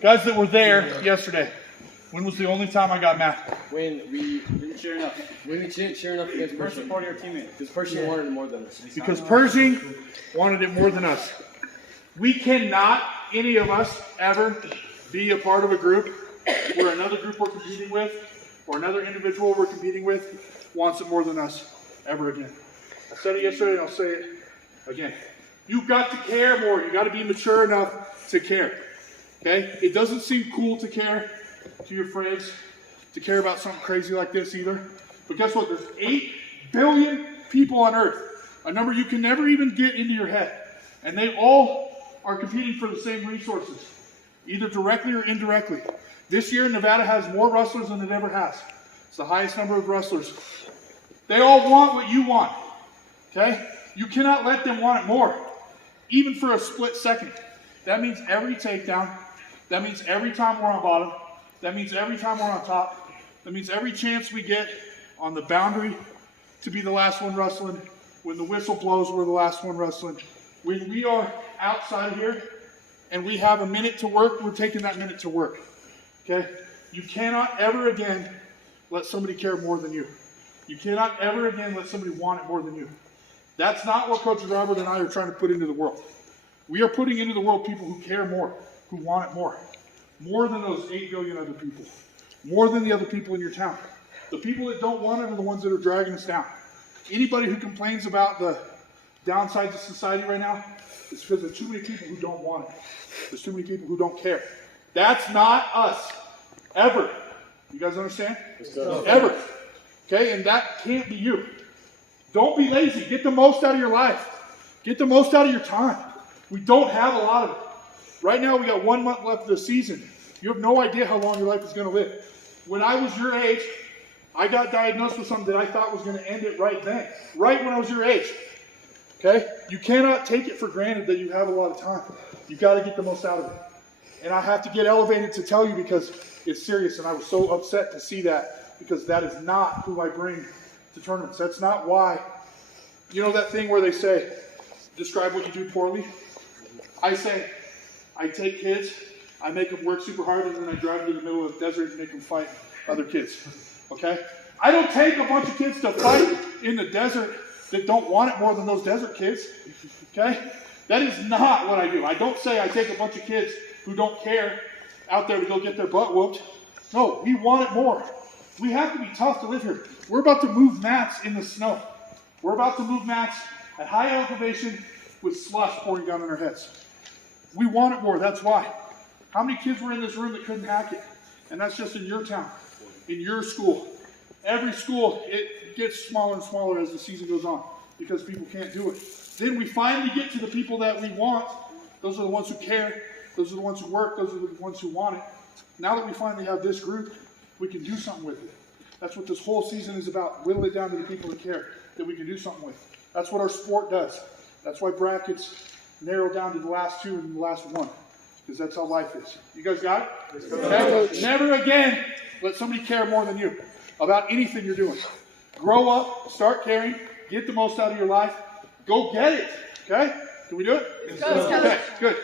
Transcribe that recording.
Guys that were there yesterday, when was the only time I got mad? When we didn't cheer enough. When we didn't cheer enough against Pershing. Supporting our teammate. Because Pershing wanted it more than us. Because Pershing wanted it more than us. We cannot, any of us, ever be a part of a group where another group we're competing with or another individual we're competing with wants it more than us ever again. I said it yesterday and I'll say it again. You've got to care more. You've got to be mature enough to care. Okay? It doesn't seem cool to care to your friends, to care about something crazy like this either. But guess what? There's 8 billion people on Earth, a number you can never even get into your head. And they all are competing for the same resources, either directly or indirectly. This year, Nevada has more wrestlers than it ever has. It's the highest number of wrestlers. They all want what you want. Okay? You cannot let them want it more, even for a split second. That means every takedown. That means every time we're on bottom. That means every time we're on top. That means every chance we get on the boundary to be the last one wrestling. When the whistle blows, we're the last one wrestling. When we are outside of here and we have a minute to work, we're taking that minute to work. Okay? You cannot ever again let somebody care more than you. You cannot ever again let somebody want it more than you. That's not what Coach Robert and I are trying to put into the world. We are putting into the world people who care more, who want it more. More than those 8 billion other people. More than the other people in your town. The people that don't want it are the ones that are dragging us down. Anybody who complains about the downsides of society right now, it's because there's too many people who don't want it. There's too many people who don't care. That's not us. Ever. You guys understand? Ever. Okay, and that can't be you. Don't be lazy. Get the most out of your life. Get the most out of your time. We don't have a lot of it. Right now, we got 1 month left of the season. You have no idea how long your life is going to live. When I was your age, I got diagnosed with something that I thought was going to end it right then. Right when I was your age. Okay? You cannot take it for granted that you have a lot of time. You've got to get the most out of it. And I have to get elevated to tell you because it's serious, and I was so upset to see that because that is not who I bring to tournaments. That's not why. You know that thing where they say, describe what you do poorly? I say, I take kids, I make them work super hard, and then I drive them to the middle of the desert and make them fight other kids. Okay? I don't take a bunch of kids to fight in the desert that don't want it more than those desert kids. Okay? That is not what I do. I don't say I take a bunch of kids who don't care out there to go get their butt whooped. No, we want it more. We have to be tough to live here. We're about to move mats in the snow. We're about to move mats at high elevation with slush pouring down on our heads. We want it more, that's why. How many kids were in this room that couldn't hack it? And that's just in your town, in your school. Every school, it gets smaller and smaller as the season goes on because people can't do it. Then we finally get to the people that we want. Those are the ones who care. Those are the ones who work. Those are the ones who want it. Now that we finally have this group, we can do something with it. That's what this whole season is about. Whittle it down to the people that care, that we can do something with. That's what our sport does. That's why brackets narrow down to the last 2 and the last 1. Because that's how life is. You guys got it? Never again let somebody care more than you about anything you're doing. Grow up, start caring, get the most out of your life. Go get it. Okay? Can we do it? Let's go. Okay, good.